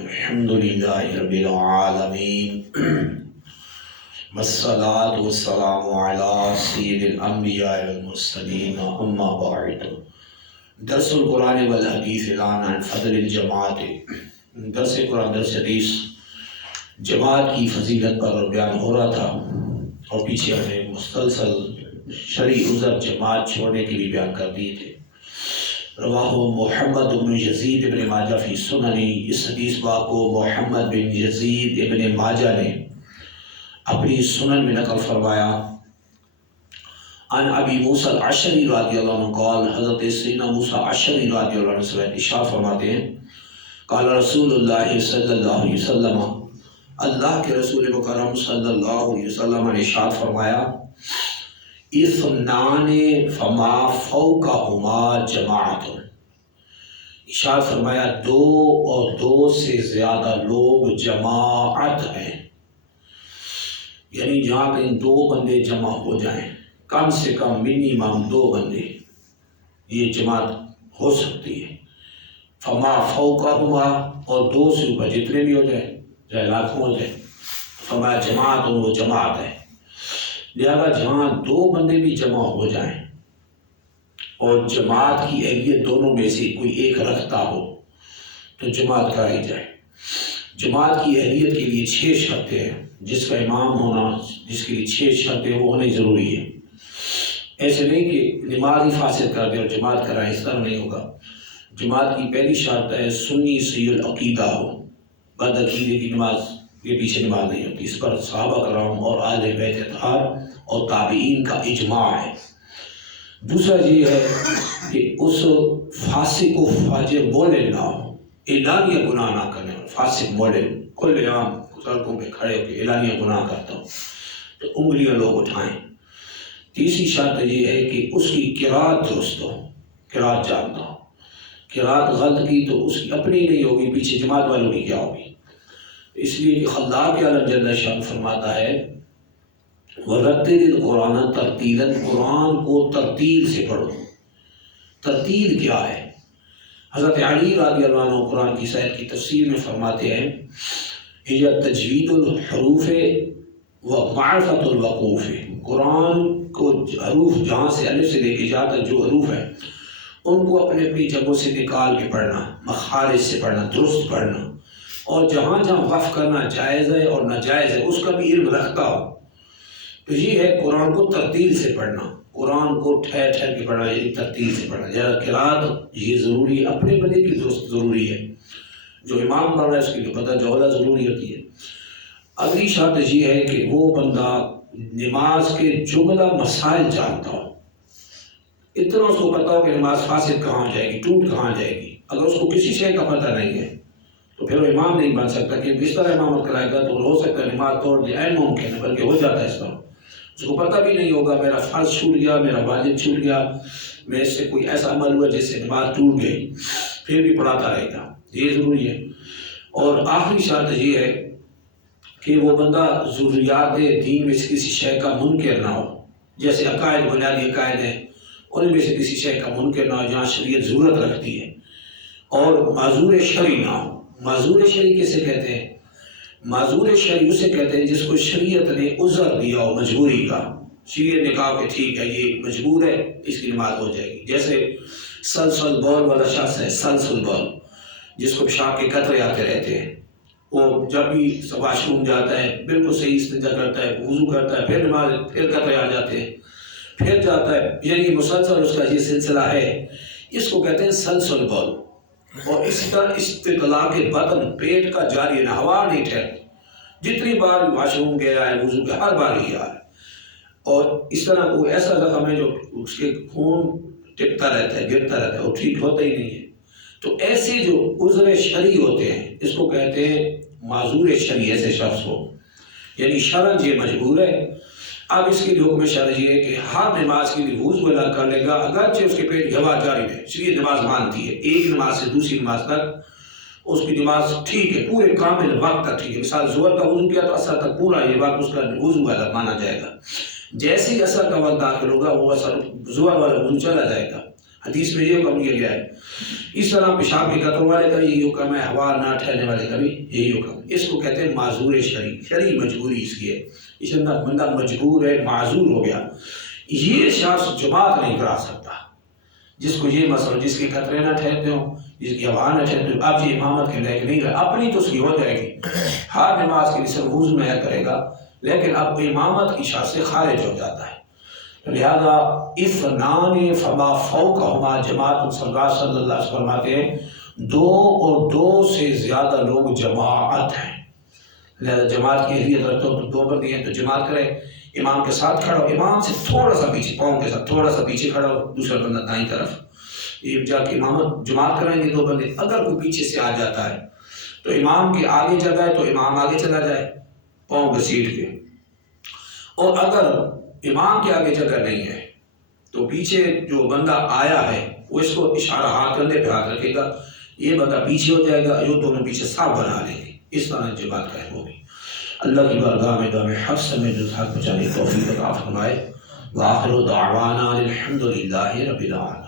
الحمد للہ رب العالمین والصلاة والسلام علی سید الانبیاء والمرسلین اما بعد درس القرآن والحدیث اعلان عن فضل الجماعت درس قرآن درس حدیث جماعت کی فضیلت پر بیان ہو رہا تھا اور پیچھے ہمیں مسلسل شرعی عذر جماعت چھوڑنے کے لیے بیان کر دیے تھے۔ رواہ محمد بن یزید ابن ماجہ فی سننی، اس حدیث باب کو محمد بن یزید ابن ماجہ نے اپنی سنن میں نقل فرمایا۔ عن ابی موسیٰ الاشعری رضی اللہ عنہ قال، حضرت سیدنا موسیٰ اشعری رضی اللہ عنہ سے ارشاد فرماتے ہیں، قال رسول اللہ صلی اللہ علیہ وسلم، اللہ کے رسول مکرم صلی اللہ علیہ وسلم نے ارشاد فرمایا، اثنان فما فوقہما جماعت، ارشاد فرمایا دو اور دو سے زیادہ لوگ جماعت ہیں، یعنی جہاں کہیں دو بندے جمع ہو جائیں، کم سے کم منیمم دو بندے، یہ جماعت ہو سکتی ہے۔ فما فوقہما، اور دو سے اوپر جتنے بھی ہو جائیں، چاہے لاکھوں ہو جائیں، فما جماعت، وہ جماعت ہے۔ لہذا جہاں دو بندے بھی جمع ہو جائیں اور جماعت کی اہلیت دونوں میں سے کوئی ایک رکھتا ہو تو جماعت کرائی جائے۔ جماعت کی اہلیت کے لیے 6 شرطیں ہیں، جس کا امام ہونا، جس کے لیے 6 شرطیں وہ ہونے ضروری ہے۔ ایسے نہیں کہ نماز ہی فاسد کر دے اور جماعت کرائے، اس طرح نہیں ہوگا۔ جماعت کی پہلی شرط ہے سنی صحیح العقیدہ ہو، بد عقیدے کی نماز کے پیچھے نماز نہیں ہوتی، اس پر صحابہ کرام اور اہل بیت اطہار اور تابعین کا اجماع ہے۔ دوسرا یہ ہے کہ اس فاسق و فاجر مولن نہ ہو، اعلانیہ گناہ نہ کرنے، فاسق مولن کھلے عام سڑکوں پہ کھڑے ہو کے اعلانیہ گناہ کرتا ہو تو انگلیاں لوگ اٹھائیں۔ تیسری شرط یہ ہے کہ اس کی قرات درست ہو، قرات جانتا ہو۔ قرات غلط کی تو اس کی اپنی نہیں ہوگی، پیچھے جماعت والوں کی کیا ہوگی۔ اس لیے کہ خلاق عالم جل شان فرماتا ہے وَرَتِّلِ الْقُرْآنَ تَرْتِيلًا، قرآن کو ترتیل سے پڑھو۔ ترتیل کیا ہے؟ حضرت علی رضی اللہ عنہ قرآن کی آیت کی تفسیر میں فرماتے ہیں یہ تجوید الحروف ومعرفت الوقوف، قرآن کو حروف جہاں سے الف سے لے کے جہاں تک جو حروف ہیں ان کو اپنے اپنی جگہوں سے نکال کے پڑھنا، مخارج سے پڑھنا، درست پڑھنا، اور جہاں جہاں وقف کرنا جائز ہے اور ناجائز ہے اس کا بھی علم رکھتا ہو۔ تو یہ ہے قرآن کو ترتیل سے پڑھنا، قرآن کو ٹھہر ٹھہر کے پڑھنا، یعنی ترتیل سے پڑھنا۔ جہاں قرات یہ ضروری ہے، اپنے بندے کی درست ضروری ہے، جو امام پڑھ رہا ہے اس کے لیے پتہ جوہرہ ضروری ہوتی ہے۔ اگلی شرط یہ ہے کہ وہ بندہ نماز کے جملہ مسائل جانتا ہو، اتنا اس کو پتہ ہو کہ نماز فاسد کہاں جائے گی، ٹوٹ کہاں جائے گی۔ اگر اس کو کسی شے کا پتہ نہیں ہے تو پھر وہ امام نہیں بن سکتا، کہ اس طرح امامت کرائے گا تو ہو سکتا ہے نماز توڑ دے، عین ممکن ہے، بلکہ ہو جاتا ہے اس طرح۔ اس کو پتہ بھی نہیں ہوگا میرا فرض چھوٹ گیا، میرا واجب چھوٹ گیا، میرے سے کوئی ایسا عمل ہوا جس سے نماز ٹوٹ گئی، پھر بھی پڑھاتا رہے گا، یہ ضروری ہے۔ اور آخری شرط یہ ہے کہ وہ بندہ ضروریات دین میں سے کسی شے کا منکر نہ ہو، جیسے عقائد، بنیادی عقائد ہیں ان میں سے کسی شے کا منکر نہ ہو جہاں شریعت ضرورت رکھتی ہے، اور معذور شرعی نہ ہو۔ معذور شرعی کسے کہتے ہیں؟ معذور شرعی اسے کہتے ہیں جس کو شریعت نے عذر دیا ہو، مجبوری کا، شریعت نے کہا کہ ٹھیک ہے یہ مجبور ہے، اس کی نماز ہو جائے گی۔ جیسے سلسل بول والا شخص ہے، سلسل بول، جس کو پیشاب کے قطرے آتے رہتے ہیں، وہ جب بھی واش روم جاتا ہے بالکل صحیح استنجا کرتا ہے، وضو کرتا ہے، پھر نماز، پھر قطرے آ جاتے ہیں، پھر جاتا ہے، یعنی مسلسل اس کا یہ سلسلہ ہے، اس کو کہتے ہیں سلسل بول۔ اور اسی طرح استطلاق بدن، پیٹ کا جاری نہ، ہوا نہیں ٹھہرتی، جتنی بار واش روم گیا ہے، وضو کا ہر بار ہی آ ہے۔ اور اس طرح کوئی ایسا زخم ہے جو اس کے خون ٹپتا رہتا ہے، گرتا رہتا ہے، وہ ٹھیک ہوتا ہی نہیں ہے۔ تو ایسے جو عذر شرعی ہوتے ہیں اس کو کہتے ہیں معذور شرعی، ایسے شخص کو، یعنی شرعاً یہ مجبور ہے۔ اب اس کے لیے حکم شرعی ہے کہ ہر نماز کے لیے وضو ادا کر لے گا، اگرچہ اس کے پیٹ ہوا جاری ہے، شریعت نماز مانتی ہے، ایک نماز سے دوسری نماز تک اس کی نماز ٹھیک ہے، پورے کامل وقت تک ٹھیک ہے۔ مثال ظہر کا وضو کیا تو عصر تک پورا یہ وقت اس کا وضو ادا مانا جائے گا۔ جیسے ہی عصر کا وقت داخل ہوگا وہ عصر ظہر والا وضو چلا جائے گا، حدیث میں یہ حکم دیا گیا ہے. اس طرح پیشاب کے قطروں والے کا یہی حکم ہے, ہوا نہ ٹھہرنے والے کا بھی یہی حکم. اس کو کہتے ہیں معذور شرعی مجبوری اس کی ہے. اس اندر بندہ مجبور ہے, معذور ہو گیا. یہ شخص جماعت نہیں کرا سکتا جس کو یہ مسئلہ, جس کے قطرے نہ ٹھہرتے ہوں, جس کی ہوا نہ ٹھہرتے ہوں. اب یہ امامت کے لائق نہیں رہا, اپنی تو اس کی ہو جائے گی, ہر نماز کے لیے صرف وضو میں کرے گا, لیکن اب امامت کی شاخ سے خارج ہو جاتا ہے. لہذا اثنان فما فوقہما, جماعت سرکار صلی اللہ علیہ وسلم فرماتے ہیں 2 اور 2 سے زیادہ لوگ جماعت ہیں. لہذا جماعت کی اہلیت رکھتے ہو تو 2 بندے ہیں تو جماعت کرے, امام کے ساتھ کھڑا ہو, امام سے تھوڑا سا پیچھے, پاؤں کے ساتھ تھوڑا سا پیچھے کھڑا ہو, دوسرا بندہ دائیں طرف. یہ جا کے امامت جماعت کرائیں گے 2 بندے. اگر کوئی پیچھے سے آ جاتا ہے تو امام کے آگے جگہ ہے تو امام آگے چلا جائے پاؤں کے سیٹ کے, اور اگر امام کے آگے جگہ نہیں ہے تو پیچھے جو بندہ آیا ہے وہ اس کو اشارہ ہاتھ کندھے پہ ہاتھ رکھے گا, یہ بندہ پیچھے ہو جائے گا, یہ دونوں پیچھے صاف بنا لیں گے. اس طرح جماعت قائم ہوگی. اللہ کی بارگاہ میں دام حق سے میں جو حق پہنچانے کی توفیق عطا فرمائے. وآخر دعوانا الحمد للہ رب العالمین.